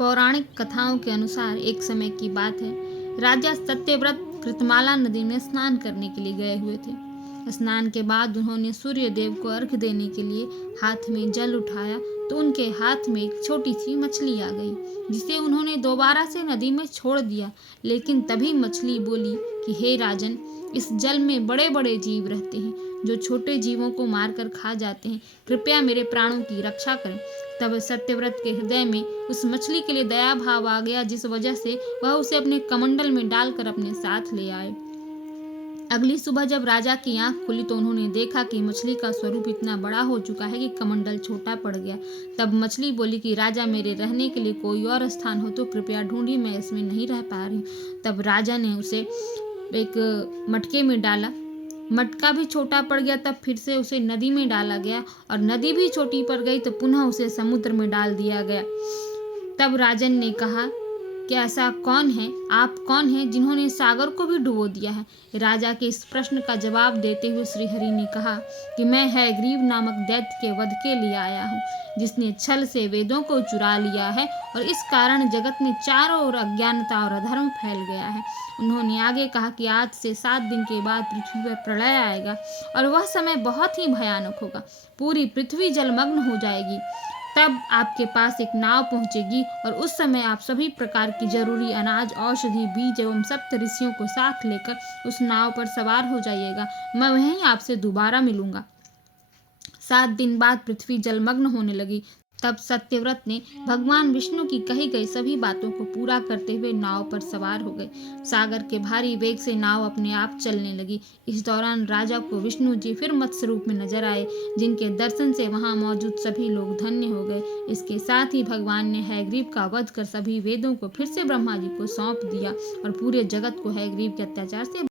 पौराणिक कथाओं के अनुसार एक समय की बात है। राजा सत्यव्रत कृतमाला नदी में स्नान करने के लिए गए हुए थे। स्नान के बाद उन्होंने सूर्य देव को अर्घ देने के लिए हाथ में जल उठाया तो उनके हाथ में एक छोटी सी मछली आ गई, जिसे उन्होंने दोबारा से नदी में छोड़ दिया। लेकिन तभी मछली बोली कि हे राजन, इस जल में बड़े बड़े जीव रहते हैं जो छोटे जीवों को मारकर खा जाते हैं। कृपया मेरे प्राणों की रक्षा करें। तब सत्यव्रत के हृदय में उस मछली के लिए दया भाव आ गया, जिस वजह से वह उसे अपने कमंडल में डालकर अपने साथ ले आए। अगली सुबह जब राजा की आंख खुली तो उन्होंने देखा कि मछली का स्वरूप इतना बड़ा हो चुका है कि कमंडल छोटा पड़ गया। तब मछली बोली कि राजा, मेरे रहने के लिए कोई और स्थान हो तो कृपया ढूंढिए, मैं इसमें नहीं रह पा रही हूँ। तब राजा ने उसे एक मटके में डाला। मटका भी छोटा पड़ गया। तब फिर से उसे नदी में डाला गया और नदी भी छोटी पड़ गई तो पुनः उसे समुद्र में डाल दिया गया। तब राजन ने कहा कि ऐसा कौन है, आप कौन हैं जिन्होंने सागर को भी डुबो दिया है? राजा के इस प्रश्न का जवाब देते हुए श्रीहरि ने कहा कि मैं हयग्रीव नामक दैत्य के वध के लिए आया हूँ, जिसने छल से वेदों को चुरा लिया है और इस कारण जगत में चारों ओर अज्ञानता और अधर्म फैल गया है। उन्होंने आगे कहा कि आज से 7 दिन के बाद पृथ्वी पर प्रलय आएगा और वह समय बहुत ही भयानक होगा। पूरी पृथ्वी जलमग्न हो जाएगी। तब आपके पास एक नाव पहुंचेगी और उस समय आप सभी प्रकार की जरूरी अनाज, औषधि, बीज एवं सप्त ऋषियों को साथ लेकर उस नाव पर सवार हो जाइएगा। मैं वहीं आपसे दोबारा मिलूंगा। 7 दिन बाद पृथ्वी जलमग्न होने लगी। तब सत्यव्रत ने भगवान विष्णु की कही गई सभी बातों को पूरा करते हुए नाव पर सवार हो गए। सागर के भारी वेग से नाव अपने आप चलने लगी। इस दौरान राजा को विष्णु जी फिर मत्स्य रूप में नजर आए, जिनके दर्शन से वहां मौजूद सभी लोग धन्य हो गए। इसके साथ ही भगवान ने हयग्रीव का वध कर सभी वेदों को फिर से ब्रह्मा जी को सौंप दिया और पूरे जगत को हयग्रीव के अत्याचार से